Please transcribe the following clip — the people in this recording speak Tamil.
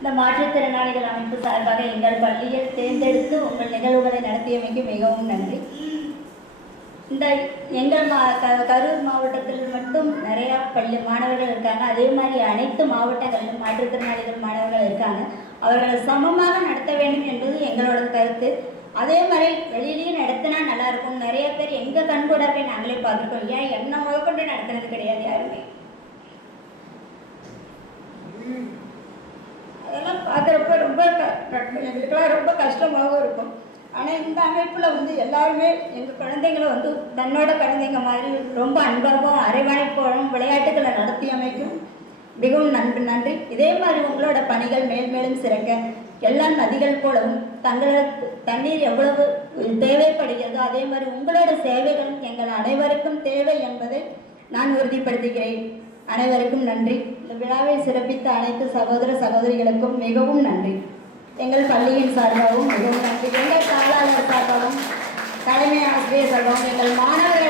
இந்த மாற்றுத்திறனாளிகள் அமைப்பு சார்பாக எங்கள் பள்ளியில் தேர்ந்தெடுத்து உங்கள் நிகழ்வுகளை நடத்தியமைக்கு மிகவும் நன்றி. இந்த எங்கள் கரூர் மாவட்டத்தில் மட்டும் நிறையா பள்ளி மாணவர்கள் இருக்காங்க. அதே மாதிரி அனைத்து மாவட்டங்களிலும் மாற்றுத்திறனாளிகள் மாணவர்கள் இருக்காங்க. அவர்களை சமமாக நடத்த வேண்டும் என்பது எங்களோட கருத்து. அதே மாதிரி வெளியிலையும் நடத்தினா நல்லாயிருக்கும். நிறைய பேர் எங்கள் கண்கூடாவே நாங்களே பார்த்துருக்கோம். ஏன் என்ன முதற்கொண்டு நடத்துறது கிடையாது யாருமே. அதெல்லாம் பார்க்குறப்ப ரொம்ப எங்களுக்கெல்லாம் ரொம்ப கஷ்டமாகவும் இருக்கும். ஆனால் இந்த அமைப்பில் எல்லாருமே எங்கள் குழந்தைங்களை தன்னோட குழந்தைங்க மாதிரி ரொம்ப அன்பாகவும் அரவணைப்போடும் விளையாட்டுகளை நடத்தி அமைக்கும் மிகவும் நன்றி. இதே மாதிரி உங்களோட பணிகள் மேல்மேலும் சிறக்க எல்லா நதிகள் போலவும் தங்களுக்கு தண்ணீர் எவ்வளவு தேவைப்படுகிறதோ அதே மாதிரி உங்களோட சேவைகள் எங்கள் அனைவருக்கும் தேவை என்பதை நான் உறுதிப்படுத்துகிறேன். அனைவருக்கும் நன்றி. இந்த விழாவை சிறப்பித்த அனைத்து சகோதர சகோதரிகளுக்கும் மிகவும் நன்றி. எங்கள் பள்ளியின் சார்பாகவும் மிகவும் நன்றி. எங்கள் தாளாளர் சார்பாகவும் தலைமை ஆசிரியர் சார்பாகவும் எங்கள் மாணவர்கள்